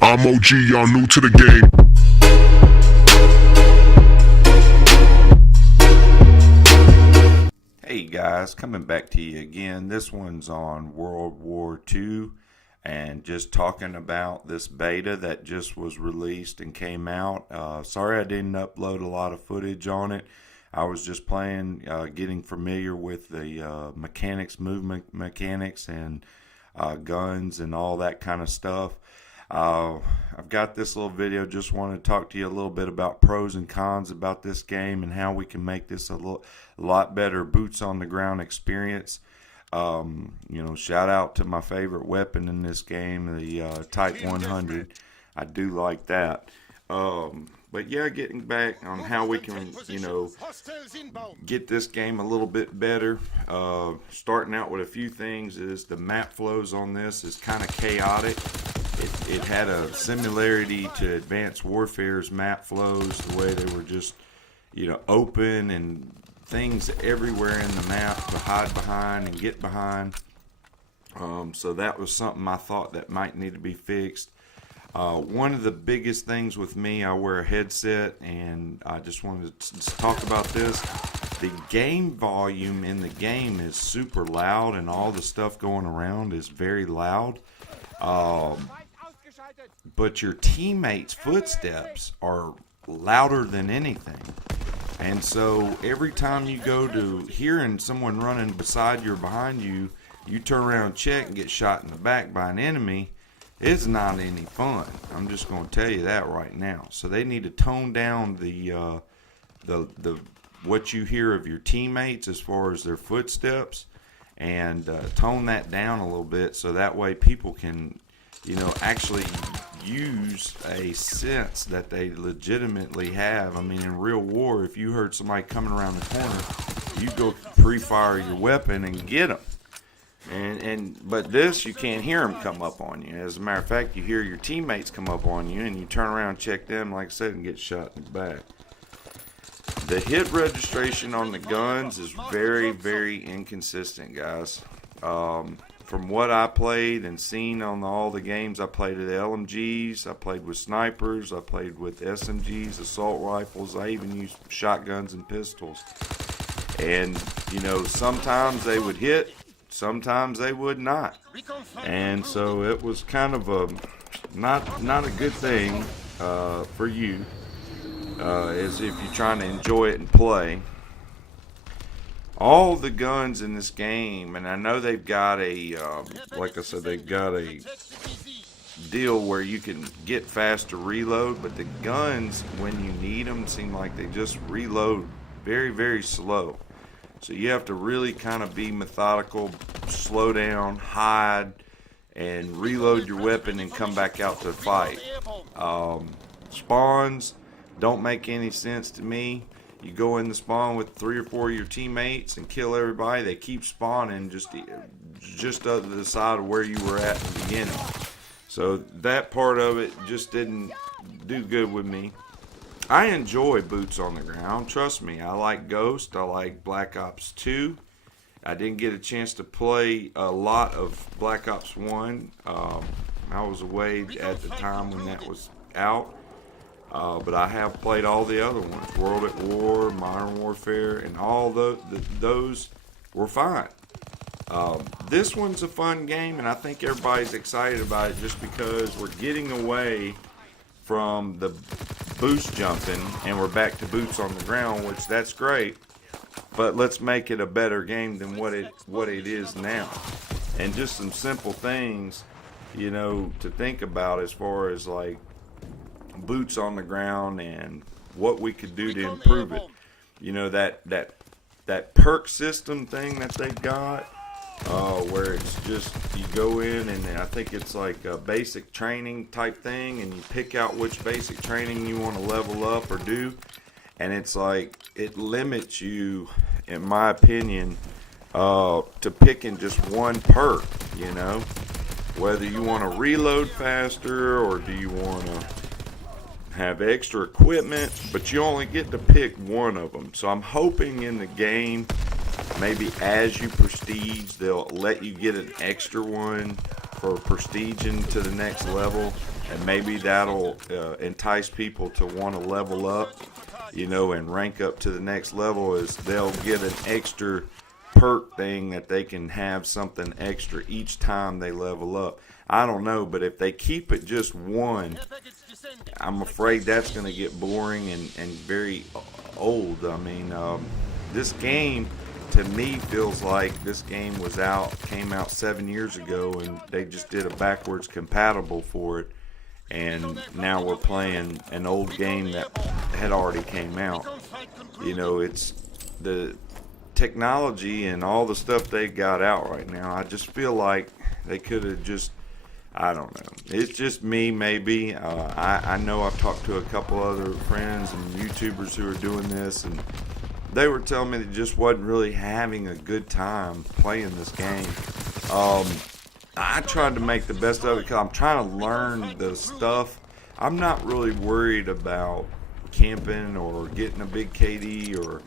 I'm OG, y'all new to the game. Hey guys, coming back to you again. This one's on WW2 and just talking about this beta that just was released and came out. Sorry I didn't upload a lot of footage on it. I was just playing, getting familiar with the mechanics, movement mechanics, and guns and all that kind of stuff. I've got this little video. Just want to talk to you a little bit about pros and cons about this game and how we can make this a lot better boots on the ground experience. Shout out to my favorite weapon in this game, the Type 100. I do like that. But yeah, getting back on how we can, get this game a little bit better. Starting out with a few things is the map flows on this is kind of chaotic. It had a similarity to Advanced Warfare's map flows, the way they were just, open and things everywhere in the map to hide behind and get behind. So that was something I thought that might need to be fixed. One of the biggest things with me, I wear a headset, and I just wanted to talk about this. The game volume in the game is super loud, and all the stuff going around is very loud. But your teammates' footsteps are louder than anything. And so every time you go to hearing someone running beside you or behind you, you turn around and check and get shot in the back by an enemy, it's not any fun. I'm just going to tell you that right now. So they need to tone down the what you hear of your teammates as far as their footsteps, and tone that down a little bit so that way people can, actually use a sense that they legitimately have. I mean, in real war, if you heard somebody coming around the corner, you go pre-fire your weapon and get them. But this, you can't hear them come up on you. As a matter of fact, you hear your teammates come up on you, and you turn around and check them, like I said, and get shot in the back. The hit registration on the guns is very, very inconsistent, guys. From what I played and seen on all the games, I played at LMGs, I played with snipers, I played with SMGs, assault rifles, I even used shotguns and pistols. And, sometimes they would hit, sometimes they would not. And so it was kind of a not a good thing for you, as if you're trying to enjoy it and play. All the guns in this game, and I know they've got a, like I said, they've got a deal where you can get faster reload, but the guns, when you need them, seem like they just reload very, very slow. So you have to really kind of be methodical, slow down, hide, and reload your weapon and come back out to fight. Spawns don't make any sense to me. You go in the spawn with 3 or 4 of your teammates and kill everybody. They keep spawning just to the side of where you were at in the beginning. So that part of it just didn't do good with me. I enjoy boots on the ground. Trust me, I like Ghost. I like Black Ops 2. I didn't get a chance to play a lot of Black Ops 1. I was away at the time when that was out. But I have played all the other ones, World at War, Modern Warfare, and all those were fine. This one's a fun game, and I think everybody's excited about it just because we're getting away from the boost jumping, and we're back to boots on the ground, which that's great. But let's make it a better game than what it is now. And just some simple things, to think about as far as like boots on the ground and what we could do to improve it. That perk system thing that they've got, where it's just you go in and I think it's like a basic training type thing, and you pick out which basic training you want to level up or do, and it's like it limits you, in my opinion, to picking just one perk. Whether you want to reload faster or do you want to have extra equipment, but you only get to pick one of them. So I'm hoping in the game, maybe as you prestige, they'll let you get an extra one for prestiging to the next level, and maybe that'll entice people to want to level up, and rank up to the next level. Is they'll get an extra perk thing that they can have something extra each time they level up. I don't know, but if they keep it just one, I'm afraid that's going to get boring and very old. I mean, this game, to me, feels like this game came out 7 years ago, and they just did a backwards compatible for it, and now we're playing an old game that had already came out. It's the technology and all the stuff they got out right now. I just feel like they could have just, I don't know. It's just me, maybe. I know I've talked to a couple other friends and YouTubers who are doing this, and they were telling me they just wasn't really having a good time playing this game. I tried to make the best of it because I'm trying to learn the stuff. I'm not really worried about camping or getting a big KD or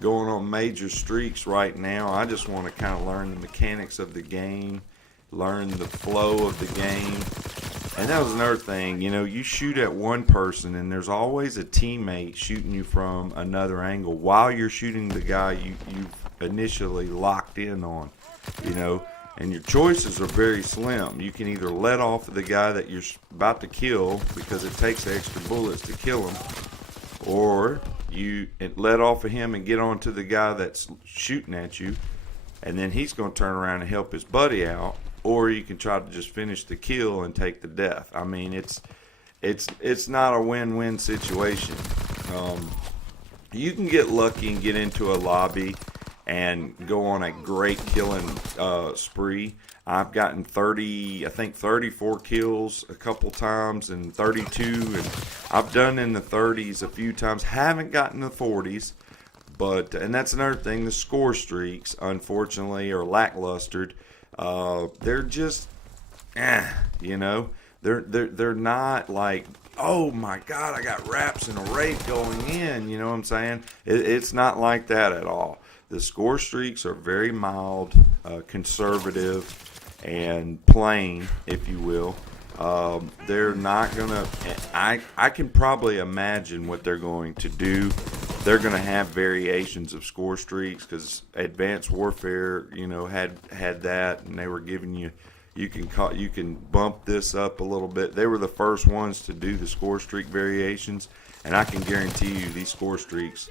going on major streaks right now. I just want to kind of learn the mechanics of the game, learn the flow of the game. And that was another thing, you shoot at one person and there's always a teammate shooting you from another angle while you're shooting the guy you've initially locked in on, and your choices are very slim. You can either let off of the guy that you're about to kill because it takes extra bullets to kill him, or you let off of him and get onto the guy that's shooting at you, and then he's going to turn around and help his buddy out. Or you can try to just finish the kill and take the death. I mean, it's not a win-win situation. You can get lucky and get into a lobby and go on a great killing spree. I've gotten 34 kills a couple times and 32, and I've done in the 30s a few times. Haven't gotten the 40s, and that's another thing. The score streaks, unfortunately, are lacklustered. They're just, they're not like, oh my God, I got raps and a rape going in. You know what I'm saying? It's not like that at all. The score streaks are very mild, conservative, and plain, if you will. They're not gonna. I can probably imagine what they're going to do. They're going to have variations of score streaks because Advanced Warfare, had that, and they were giving you can bump this up a little bit. They were the first ones to do the score streak variations, and I can guarantee you these score streaks,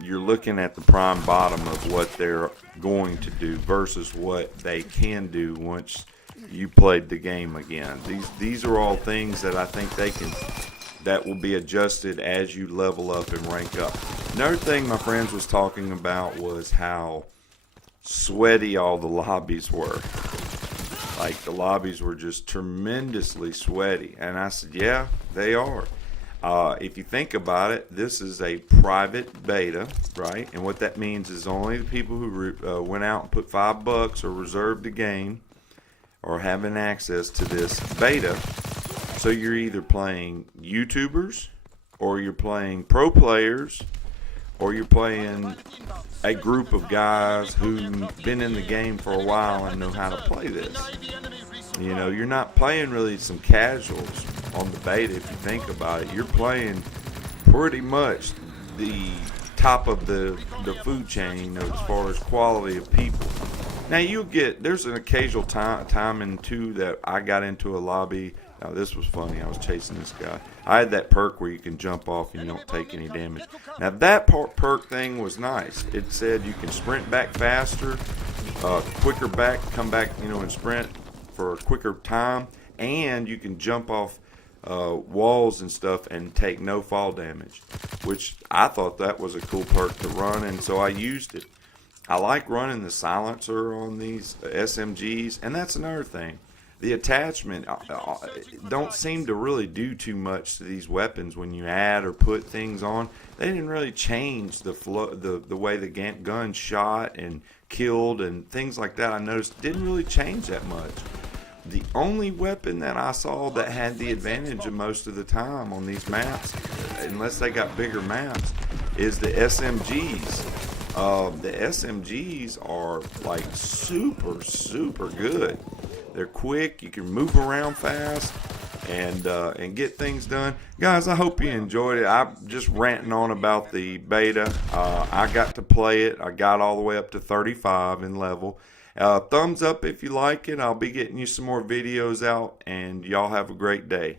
you're looking at the prime bottom of what they're going to do versus what they can do once you played the game again. These are all things that I think that will be adjusted as you level up and rank up. Another thing my friends was talking about was how sweaty all the lobbies were. Like, the lobbies were just tremendously sweaty. And I said, yeah, they are. If you think about it, this is a private beta, right? And what that means is only the people who went out and put $5 or reserved the game are having access to this beta. So you're either playing YouTubers, or you're playing pro players, or you're playing a group of guys who've been in the game for a while and know how to play this. You're not playing really some casuals on the beta if you think about it. You're playing pretty much the top of the food chain as far as quality of people. Now there's an occasional time in two that I got into a lobby. Now this was funny. I was chasing this guy. I had that perk where you can jump off and you don't take any damage. Now that perk thing was nice. It said you can sprint back faster, quicker back, come back, and sprint for a quicker time, and you can jump off walls and stuff and take no fall damage, which I thought that was a cool perk to run, and so I used it. I like running the silencer on these SMGs, and that's another thing. The attachment don't seem to really do too much to these weapons when you add or put things on. They didn't really change the flow, the way the gun shot and killed and things like that. I noticed didn't really change that much. The only weapon that I saw that had the advantage of most of the time on these maps, unless they got bigger maps, is the SMGs. The SMGs are like super, super good. They're quick. You can move around fast and get things done. Guys, I hope you enjoyed it. I'm just ranting on about the beta. I got to play it. I got all the way up to 35 in level. Thumbs up if you like it. I'll be getting you some more videos out, and y'all have a great day.